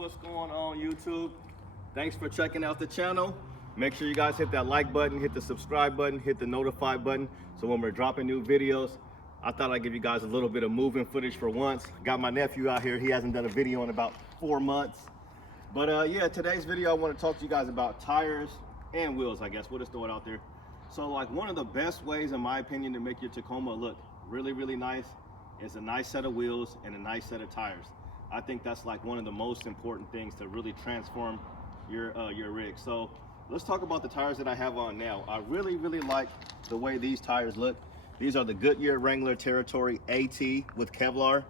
What's going on, YouTube? Thanks for checking out the channel. Make sure you guys hit that like button, hit the subscribe button, hit the notify button, so when we're dropping new videos, I thought I'd give you guys a little bit of moving footage for once. Got my nephew out here. He hasn't done a video in about 4 months. But yeah, today's video I want to talk to you guys about tires and wheels, I guess. We'll just throw it out there. So like one of the best ways, in my opinion, to make your Tacoma look really, really nice is a nice set of wheels and a nice set of tires. I think that's like one of the most important things to really transform your rig. So let's talk about the tires that I have on now. I really, really like the way these tires look. These are the Goodyear Wrangler Territory AT with Kevlar.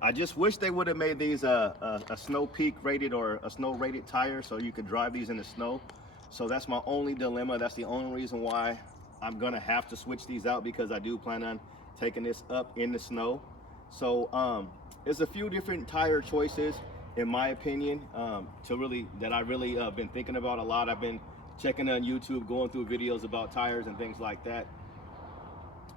I just wish they would have made these a snow peak rated or a snow rated tire so you could drive these in the snow. So that's my only dilemma. That's the only reason why I'm gonna have to switch these out, because I do plan on taking this up in the snow. So there's a few different tire choices, in my opinion, that I really been thinking about a lot. I've been checking on YouTube, going through videos about tires and things like that.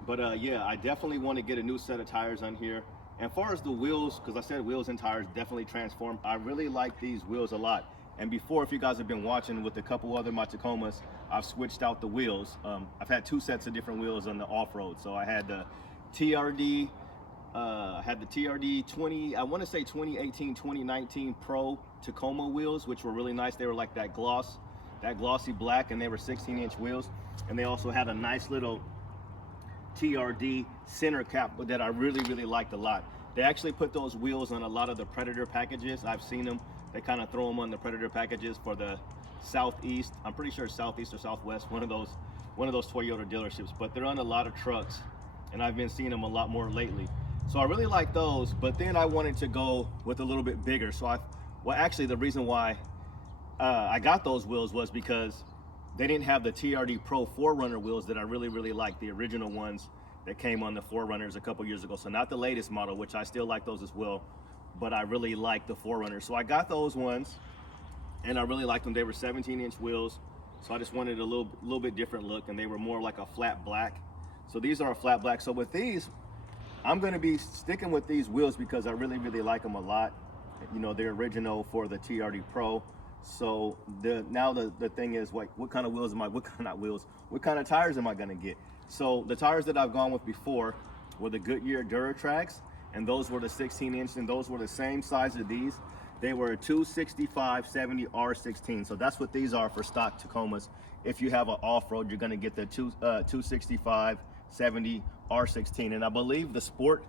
But yeah, I definitely want to get a new set of tires on here. And as far as the wheels, because I said wheels and tires definitely transform, I really like these wheels a lot. And before, if you guys have been watching with a couple other my Tacomas, I've switched out the wheels. I've had 2 sets of different wheels on the off-road. So I had the TRD, TRD 20, I want to say 2018, 2019 Pro Tacoma wheels, which were really nice. They were like that glossy black, and they were 16-inch wheels. And they also had a nice little TRD center cap that I really, really liked a lot. They actually put those wheels on a lot of the Predator packages. I've seen them. They kind of throw them on the Predator packages for the Southeast. I'm pretty sure Southeast or Southwest, one of those Toyota dealerships, but they're on a lot of trucks, and I've been seeing them a lot more lately. So I really like those, but then I wanted to go with a little bit bigger. So well, actually the reason why I got those wheels was because they didn't have the TRD Pro 4Runner wheels that I really, really like, the original ones that came on the 4Runners a couple years ago. So not the latest model, which I still like those as well, but I really like the 4Runners. So I got those ones, and I really liked them. They were 17-inch wheels, so I just wanted a little bit different look, and they were more like a flat black. So these are a flat black. So with these, I'm gonna be sticking with these wheels because I really, really like them a lot. You know, they're original for the TRD Pro. So now the thing is, like, what kind of wheels am I, what kind of tires am I gonna get? So the tires that I've gone with before were the Goodyear Duratrax, and those were the 16-inch, and those were the same size as these. They were a 265/70 R16. So that's what these are for stock Tacomas. If you have an off-road, you're gonna get the 265/70 R16. And I believe the Sport,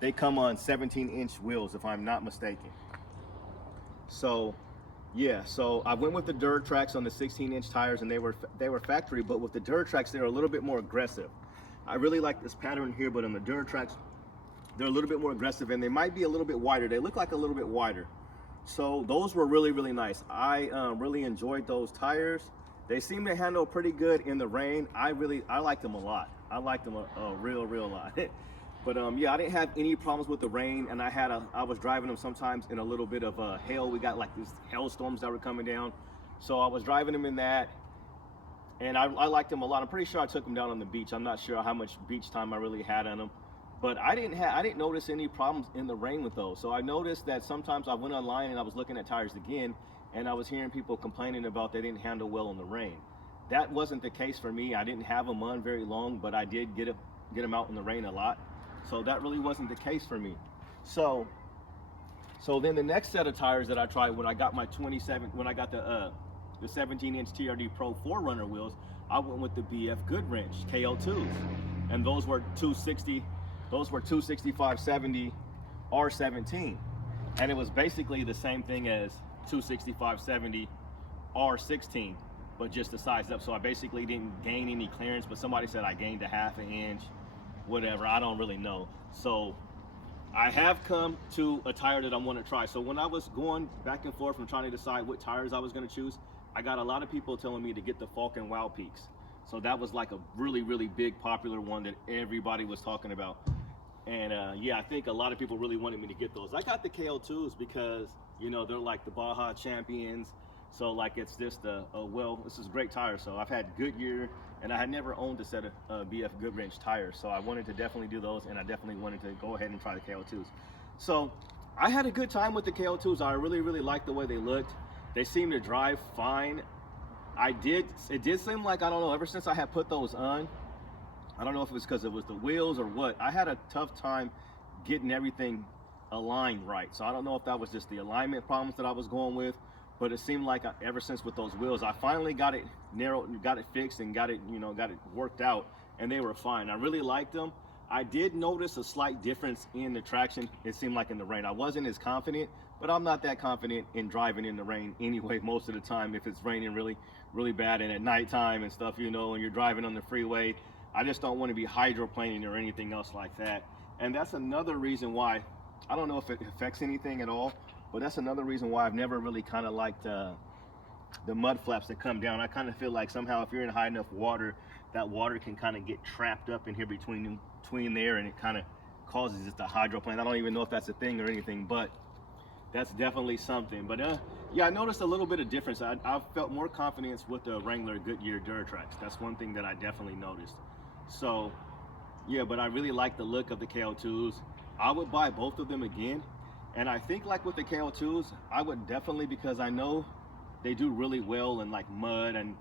they come on 17-inch wheels, if I'm not mistaken. So yeah, so I went with the Duratrax on the 16-inch tires, and they were factory, but with the Duratrax, they're a little bit more aggressive. I really like this pattern here, but on the Duratrax, they're a little bit more aggressive, and they might be a little bit wider. They look like a little bit wider. So those were really, really nice. I really enjoyed those tires. They seem to handle pretty good in the rain. I like them a lot. I like them a real lot. But yeah, I didn't have any problems with the rain, and I was driving them sometimes in a little bit of hail. We got like these hailstorms that were coming down, so I was driving them in that, and I liked them a lot. I'm pretty sure I took them down on the beach. I'm not sure how much beach time I really had on them, but I didn't notice any problems in the rain with those. So I noticed that sometimes I went online and I was looking at tires again, and I was hearing people complaining about they didn't handle well in the rain. That wasn't the case for me. I didn't have them on very long, but I did get them out in the rain a lot. So that really wasn't the case for me. So then the next set of tires that I tried when I got my the 17-inch TRD Pro 4Runner wheels, I went with the BF Goodwrench KL2s, and those were 265/70 R17, and it was basically the same thing as 265/70 R16, but just the size up. So I basically didn't gain any clearance, but somebody said I gained a ½ inch. Whatever, I don't really know. So I have come to a tire that I want to try. So when I was going back and forth from trying to decide what tires I was going to choose, I got a lot of people telling me to get the Falcon Wild Peaks. So that was like a really, really big popular one that everybody was talking about. And yeah, I think a lot of people really wanted me to get those. I got the KL2s because, you know, they're like the Baja champions. So like, it's just well, this is great tires. So I've had Goodyear, and I had never owned a set of BF Goodwrench tires. So I wanted to definitely do those, and I definitely wanted to go ahead and try the KL2s. So I had a good time with the KO2s. I really liked the way they looked. They seemed to drive fine. It did seem like, I don't know, ever since I had put those on, I don't know if it was because it was the wheels or what, I had a tough time getting everything aligned right. So I don't know if that was just the alignment problems that I was going with, but it seemed like ever since with those wheels, I finally got it narrowed, got it fixed, and got it worked out, and they were fine. I really liked them. I did notice a slight difference in the traction. It seemed like in the rain. I wasn't as confident, but I'm not that confident in driving in the rain anyway most of the time if it's raining really bad and at nighttime and stuff, and you're driving on the freeway. I just don't want to be hydroplaning or anything else like that. And that's another reason why, I don't know if it affects anything at all, but that's another reason why I've never really kind of liked the mud flaps that come down. I kind of feel like somehow if you're in high enough water, that water can kind of get trapped up in here between there, and it kind of causes it to hydroplane. I don't even know if that's a thing or anything, but that's definitely something. But yeah, I noticed a little bit of difference. I felt more confidence with the Wrangler Goodyear Duratrax. That's one thing that I definitely noticed. So yeah, but I really like the look of the KO2s. I would buy both of them again. And I think like with the KO2s, I would definitely, because I know they do really well in like mud and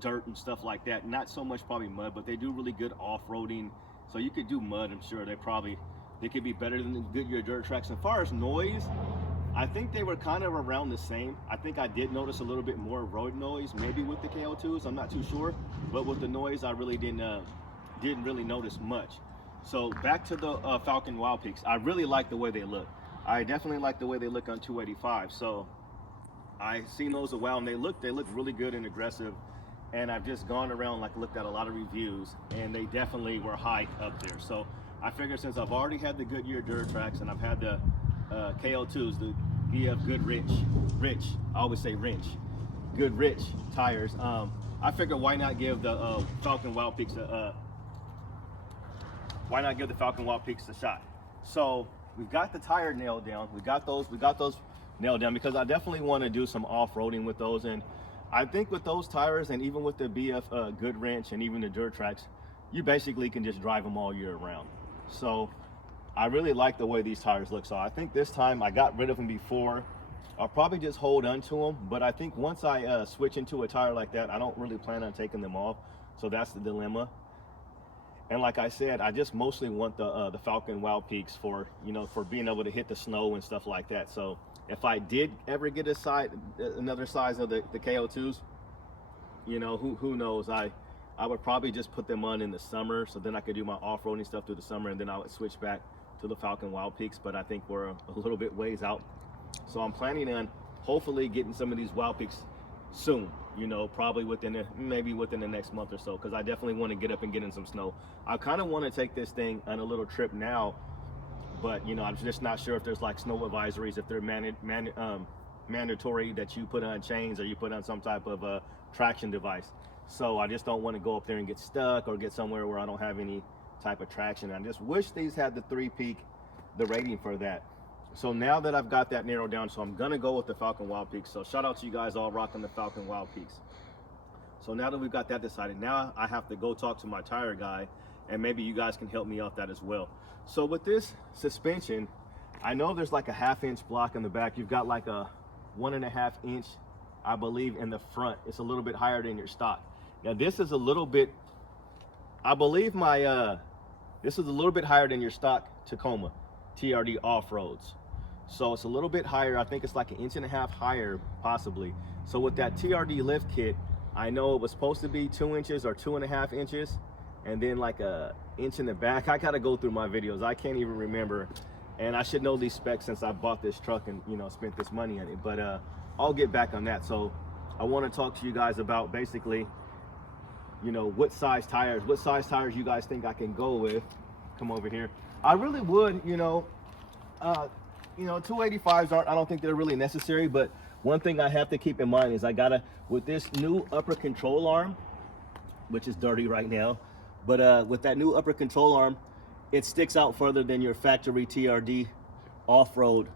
dirt and stuff like that. Not so much probably mud, but they do really good off-roading. So you could do mud, I'm sure. They could be better than the Goodyear Duratrax. As far as noise, I think they were kind of around the same. I think I did notice a little bit more road noise, maybe with the KO2s, I'm not too sure. But with the noise, I really didn't really notice much. So back to the Falcon Wild Peaks. I really like the way they look. I definitely like the way they look on 285. So I seen those a while, and they look really good and aggressive. And I've just gone around, looked at a lot of reviews, and they definitely were high up there. So I figured since I've already had the Goodyear Duratrax and I've had the KO2s, the BF Good I always say Good Rich tires. I figured why not give the Falcon Wild Peaks a shot. So we've got the tire nailed down. We got those nailed down because I definitely want to do some off-roading with those. And I think with those tires, and even with the BF Good Wrench and even the Duratrax, you basically can just drive them all year round. So I really like the way these tires look. So I think this time, I got rid of them before. I'll probably just hold on to them. But I think once I switch into a tire like that, I don't really plan on taking them off. So that's the dilemma. And like I said, I just mostly want the Falcon Wild Peaks for being able to hit the snow and stuff like that. So if I did ever get another size of the KO2s, who knows? I would probably just put them on in the summer, so then I could do my off-roading stuff through the summer, and then I would switch back to the Falcon Wild Peaks. But I think we're a little bit ways out, so I'm planning on hopefully getting some of these Wild Peaks soon. Probably maybe within the next month or so, because I definitely want to get up and get in some snow. I kind of want to take this thing on a little trip now, but I'm just not sure if there's like snow advisories, if they're mandatory that you put on chains or you put on some type of traction device. So I just don't want to go up there and get stuck or get somewhere where I don't have any type of traction. I just wish these had the 3-peak, the rating for that. So now that I've got that narrowed down, so I'm gonna go with the Falcon Wild Peaks. So shout out to you guys all rocking the Falcon Wild Peaks. So now that we've got that decided, now I have to go talk to my tire guy, and maybe you guys can help me out that as well. So with this suspension, I know there's like a 1/2-inch block in the back. You've got like a 1.5-inch, I believe, in the front. It's a little bit higher than your stock. Now this is a little bit, I believe this is a little bit higher than your stock Tacoma TRD off-roads. So it's a little bit higher. I think it's like 1.5 inches higher possibly. So with that TRD lift kit, I know it was supposed to be 2 inches or 2.5 inches, and then like a inch in the back. I gotta go through my videos. I can't even remember, and I should know these specs since I bought this truck and spent this money on it. But I'll get back on that. So I want to talk to you guys about basically what size tires you guys think I can go with. Come over here. I really would 285s I don't think they're really necessary, but one thing I have to keep in mind is with this new upper control arm, which is dirty right now, but with that new upper control arm, it sticks out further than your factory TRD off-road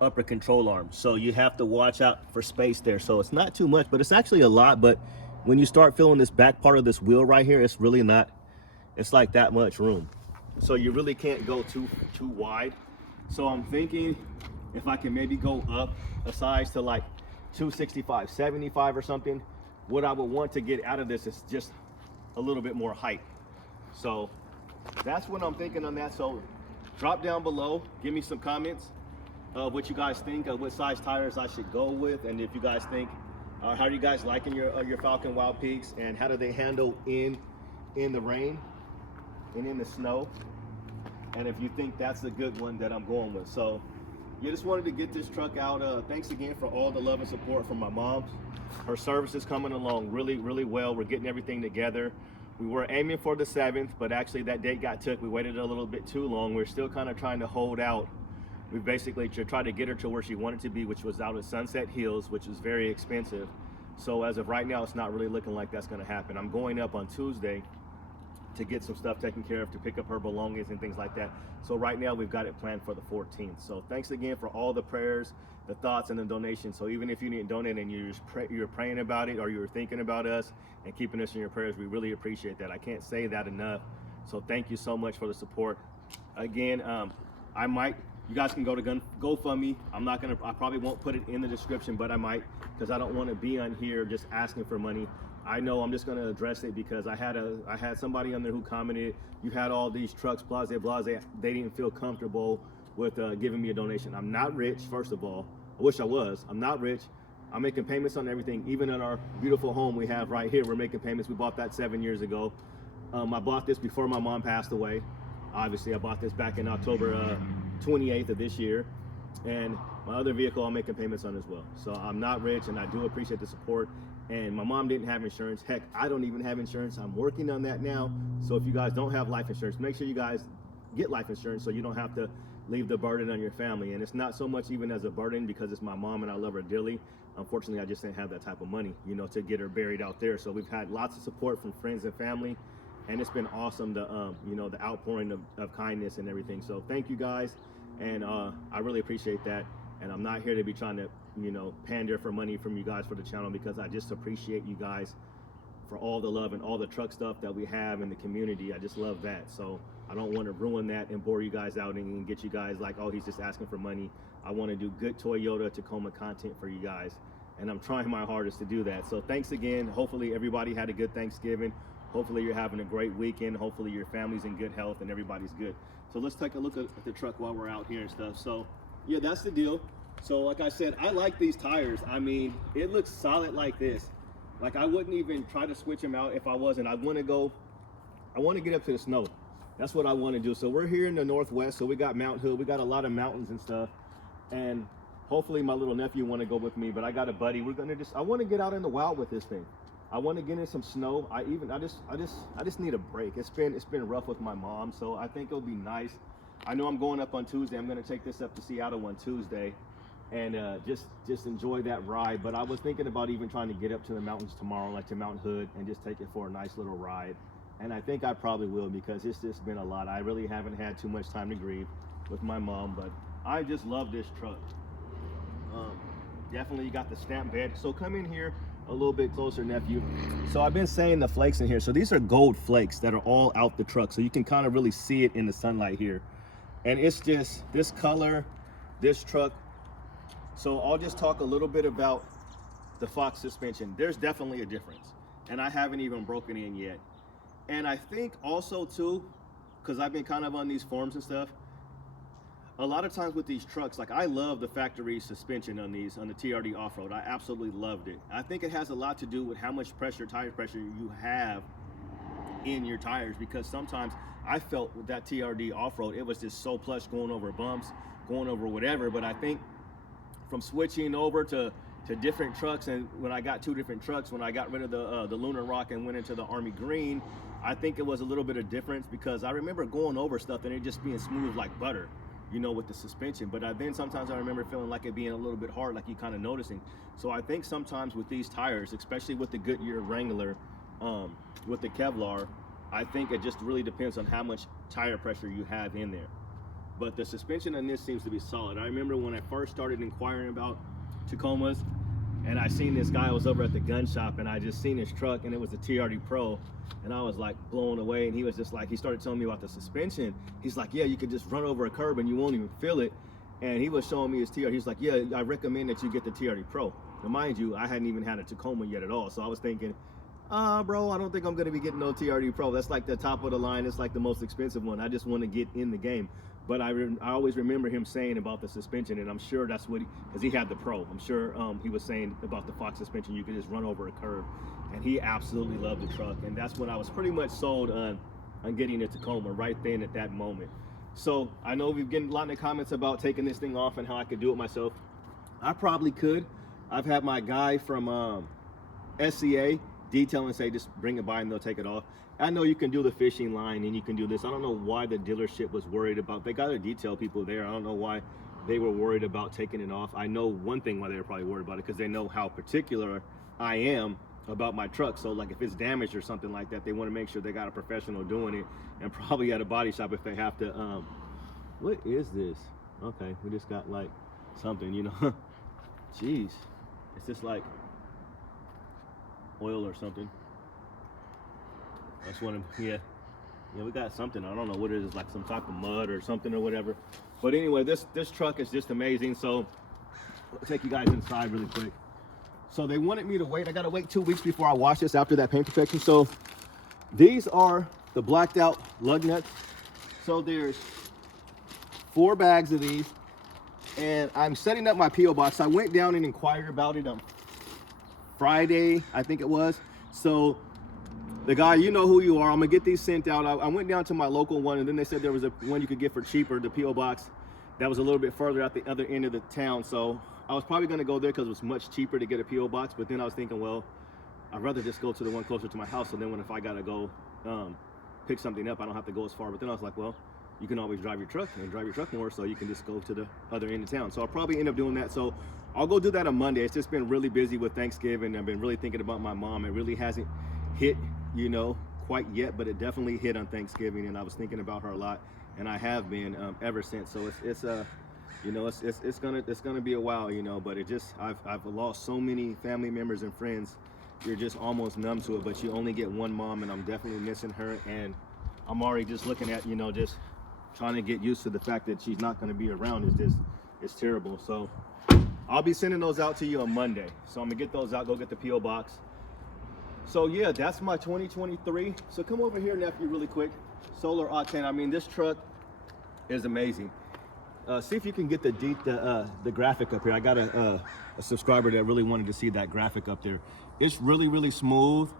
upper control arm. So you have to watch out for space there. So it's not too much, but it's actually a lot. But when you start feeling this back part of this wheel right here, it's really not, it's like that much room. So you really can't go too wide. So I'm thinking if I can maybe go up a size to like 265, 75 or something. What I would want to get out of this is just a little bit more height. So that's what I'm thinking on that. So drop down below, give me some comments of what you guys think of what size tires I should go with, and if you guys think how are you guys liking your Falcon Wild Peaks, and how do they handle in the rain and in the snow, and if you think that's a good one that I'm going with. So yeah, just wanted to get this truck out. Thanks again for all the love and support from my mom. Her service is coming along really, really well. We're getting everything together. We were aiming for the 7th, but actually that date got took. We waited a little bit too long. We're still kind of trying to hold out. We basically tried to get her to where she wanted to be, which was out at Sunset Hills, which is very expensive. So as of right now, it's not really looking like that's going to happen. I'm going up on Tuesday to get some stuff taken care of, to pick up her belongings and things like that. So right now we've got it planned for the 14th. So thanks again for all the prayers, the thoughts, and the donations. So even if you didn't donate and you're praying about it, or you're thinking about us and keeping us in your prayers, we really appreciate that. I can't say that enough. So thank you so much for the support. Again, you guys can go to GoFundMe. I probably won't put it in the description, but I might, because I don't want to be on here just asking for money. I know I'm just going to address it because I had somebody on there who commented, you had all these trucks, blase, they didn't feel comfortable with giving me a donation. I'm not rich, first of all. I wish I was. I'm not rich. I'm making payments on everything. Even in our beautiful home we have right here, we're making payments. We bought that 7 years ago. I bought this before my mom passed away. Obviously, I bought this back in October 28th of this year. And my other vehicle I'm making payments on as well. So I'm not rich, and I do appreciate the support. And my mom didn't have insurance. Heck, I don't even have insurance. I'm working on that now. So if you guys don't have life insurance, make sure you guys get life insurance so you don't have to leave the burden on your family. And it's not so much even as a burden because it's my mom and I love her dearly. Unfortunately, I just didn't have that type of money, to get her buried out there. So we've had lots of support from friends and family, and it's been awesome, the outpouring of kindness and everything. So thank you guys, and I really appreciate that. And I'm not here to be trying to, pander for money from you guys for the channel, because I just appreciate you guys for all the love and all the truck stuff that we have in the community. I just love that. So I don't want to ruin that and bore you guys out and get you guys like, oh, he's just asking for money. I want to do good Toyota Tacoma content for you guys, and I'm trying my hardest to do that. So thanks again. Hopefully everybody had a good Thanksgiving. Hopefully you're having a great weekend. Hopefully your family's in good health and everybody's good. So let's take a look at the truck while we're out here and stuff. So yeah, that's the deal. So like I said, I like these tires. I mean, it looks solid like this. Like I wouldn't even try to switch them out if I wasn't. I want to get up to the snow. That's what I want to do. So we're here in the Northwest. So we got Mount Hood. We got a lot of mountains and stuff. And hopefully my little nephew want to go with me, but I got a buddy. I want to get out in the wild with this thing. I want to get in some snow. I just need a break. It's been rough with my mom. So I think it'll be nice. I know I'm going up on Tuesday. I'm going to take this up to Seattle on Tuesday and just enjoy that ride. But I was thinking about even trying to get up to the mountains tomorrow, like to Mount Hood, and just take it for a nice little ride. And I think I probably will, because it's just been a lot. I really haven't had too much time to grieve with my mom, but I just love this truck. Definitely got the stamp bed. So come in here a little bit closer, nephew. So I've been saying the flakes in here. So these are gold flakes that are all out the truck. So you can kind of really see it in the sunlight here. And it's just this color, this truck. So I'll just talk a little bit about the Fox suspension. There's definitely a difference, and I haven't even broken in yet. And I think also too, because I've been kind of on these forums and stuff, a lot of times with these trucks, like I love the factory suspension on the TRD off-road. I absolutely loved it. I think it has a lot to do with how much pressure, tire pressure you have in your tires, because sometimes I felt with that TRD off-road, it was just so plush, going over bumps, going over whatever. But I think from switching over to different trucks, and when I got two different trucks, when I got rid of the Lunar Rock and went into the Army Green, I think it was a little bit of difference, because I remember going over stuff and it just being smooth like butter, with the suspension. But then sometimes I remember feeling like it being a little bit hard, like you kind of noticing. So I think sometimes with these tires, especially with the Goodyear Wrangler, with the Kevlar, I think it just really depends on how much tire pressure you have in there. But the suspension on this seems to be solid. I remember when I first started inquiring about Tacomas, and I seen this guy. I was over at the gun shop, and I just seen his truck, and it was a TRD Pro, and I was like blown away. And he was just like, he started telling me about the suspension. He's like, yeah, you could just run over a curb and you won't even feel it. And he was showing me his TRD. He's like, yeah, I recommend that you get the TRD Pro. Now, mind you, I hadn't even had a Tacoma yet at all, so I was thinking, bro, I don't think I'm gonna be getting no TRD Pro. That's like the top of the line. It's like the most expensive one. I just want to get in the game. But I always remember him saying about the suspension, and I'm sure that's what because he had the Pro. I'm sure he was saying about the Fox suspension, you could just run over a curb, and he absolutely loved the truck. And that's when I was pretty much sold on getting a Tacoma right then at that moment. So I know we've getting a lot of comments about taking this thing off and how I could do it myself. I probably could. I've had my guy from SCA detail and say just bring it by and they'll take it off. I know you can do the fishing line and you can do this. I don't know why the dealership was worried about, they got their detail people there. I don't know why they were worried about taking it off. I know one thing why they were probably worried about it, because they know how particular I am about my truck. So like if it's damaged or something like that, they want to make sure they got a professional doing it, and probably at a body shop if they have to. What is this? Okay, we just got like something, you know. Jeez, it's just like oil or something. That's one of, yeah, we got something. I don't know what it is, like some type of mud or something or whatever. But anyway, this truck is just amazing. So I'll take you guys inside really quick. So they wanted me to wait. I got to wait 2 weeks before I wash this after that paint protection. So these are the blacked out lug nuts. So there's 4 bags of these, and I'm setting up my P.O. box. I went down and inquired about it on Friday, I think it was. So the guy, you know who you are, I'm gonna get these sent out. I went down to my local one, and then they said there was a one you could get for cheaper, the P.O. box that was a little bit further at the other end of the town. So I was probably gonna go there because it was much cheaper to get a P.O. box, but then I was thinking, well, I'd rather just go to the one closer to my house, so then if I gotta go pick something up, I don't have to go as far. But then I was like, well, you can always drive your truck and drive your truck more, so you can just go to the other end of town. So I'll probably end up doing that. So I'll go do that on Monday. It's just been really busy with Thanksgiving. I've been really thinking about my mom. It really hasn't hit, you know, quite yet, but it definitely hit on Thanksgiving, and I was thinking about her a lot, and I have been ever since. So it's you know, it's gonna be a while, you know, but it just I've lost so many family members and friends. You're just almost numb to it, but you only get one mom, and I'm definitely missing her, and I'm already just looking at, you know, just trying to get used to the fact that she's not going to be around. It's terrible. So I'll be sending those out to you on Monday. So I'm gonna get those out, go get the P.O. box. So yeah, that's my 2023. So come over here, nephew, really quick. Solar Octane. I mean, this truck is amazing. See if you can get the graphic up here. I got a subscriber that really wanted to see that graphic up there. It's really, really smooth,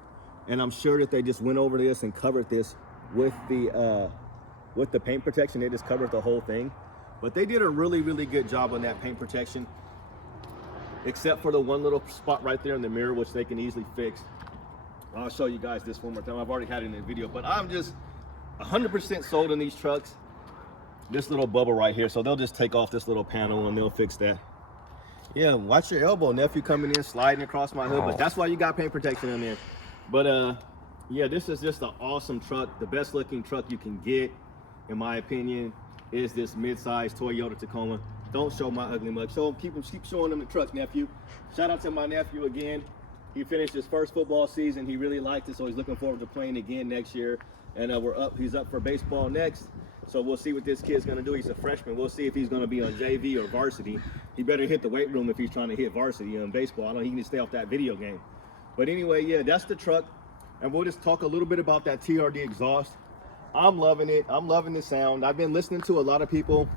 and I'm sure that they just went over this and covered this with the paint protection. They just covered the whole thing, but they did a really, really good job on that paint protection, except for the one little spot right there in the mirror, which they can easily fix. I'll show you guys this one more time. I've already had it in the video, but I'm just 100% sold on these trucks. This little bubble right here, so they'll just take off this little panel and they'll fix that. Yeah, watch your elbow, nephew, coming in, sliding across my hood, but that's why you got paint protection in there. But yeah, this is just an awesome truck. The best looking truck you can get, in my opinion, is this mid-size Toyota Tacoma. Don't show my ugly mug. Keep showing them the trucks, nephew. Shout out to my nephew again. He finished his first football season. He really liked it, so he's looking forward to playing again next year. And he's up for baseball next. So we'll see what this kid's gonna do. He's a freshman. We'll see if he's gonna be on JV or varsity. He better hit the weight room if he's trying to hit varsity in baseball. I know he can stay off that video game. But anyway, yeah, that's the truck. And we'll just talk a little bit about that TRD exhaust. I'm loving it. I'm loving the sound. I've been listening to a lot of people,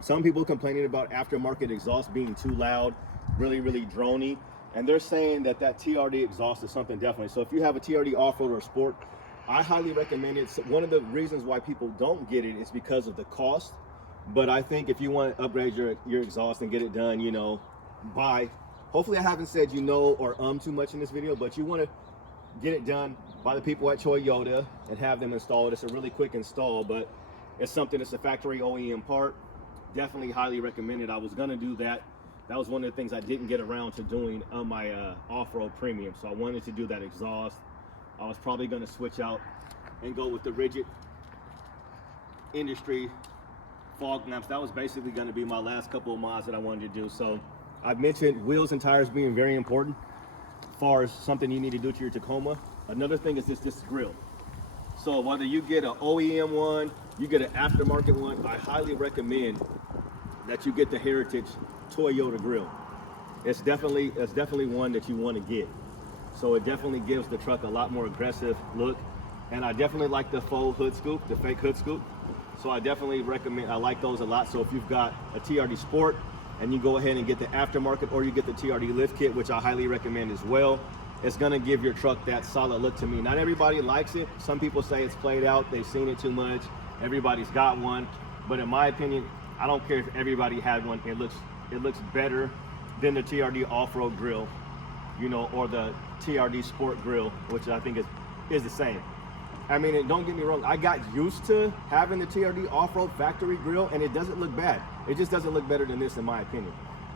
some people complaining about aftermarket exhaust being too loud, really, really drony. And they're saying that TRD exhaust is something definitely. So if you have a TRD off-road or sport, I highly recommend it. So one of the reasons why people don't get it is because of the cost. But I think if you want to upgrade your exhaust and get it done, you know, hopefully I haven't said you know or too much in this video, but you want to get it done by the people at Toyota and have them install it. It's a really quick install, but it's something that's a factory OEM part. Definitely highly recommend it. I was gonna do that. That was one of the things I didn't get around to doing on my off-road premium. So I wanted to do that exhaust. I was probably gonna switch out and go with the rigid industry fog lamps. That was basically gonna be my last couple of mods that I wanted to do. So I've mentioned wheels and tires being very important as far as something you need to do to your Tacoma. Another thing is this grill. So whether you get an OEM one, you get an aftermarket one, I highly recommend that you get the Heritage Toyota grill. It's definitely one that you want to get. So it definitely gives the truck a lot more aggressive look. And I definitely like the faux hood scoop, the fake hood scoop. So I definitely recommend, I like those a lot. So if you've got a TRD Sport and you go ahead and get the aftermarket, or you get the TRD lift kit, which I highly recommend as well, it's gonna give your truck that solid look to me. Not everybody likes it. Some people say it's played out, they've seen it too much, everybody's got one. But in my opinion, I don't care if everybody had one, it looks better than the TRD off-road grill, you know, or the TRD Sport grill, which I think is the same. I mean, don't get me wrong, I got used to having the TRD off-road factory grill, and it doesn't look bad. It just doesn't look better than this, in my opinion.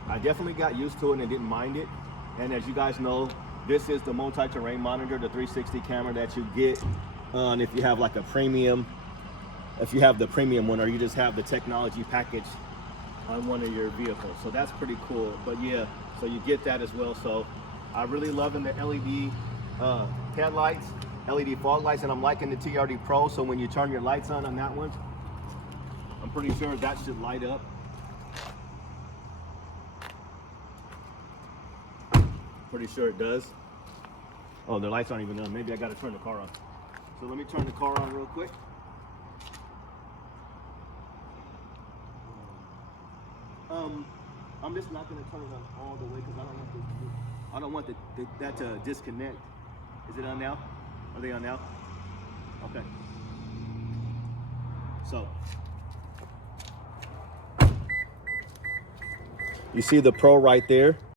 I definitely got used to it and didn't mind it. And as you guys know, this is the multi-terrain monitor, the 360 camera that you get if you have like a premium, if you have the premium one, or you just have the technology package on one of your vehicles. So that's pretty cool. But yeah, so you get that as well. So I'm really loving the LED headlights, LED fog lights, and I'm liking the TRD Pro. So when you turn your lights on that one, I'm pretty sure that should light up. Pretty sure it does. Oh, the lights aren't even on. Maybe I got to turn the car on. So let me turn the car on real quick. I'm just not going to turn it on all the way because I don't want that to disconnect. Is it on now? Are they on now? Okay. So you see the Pro right there.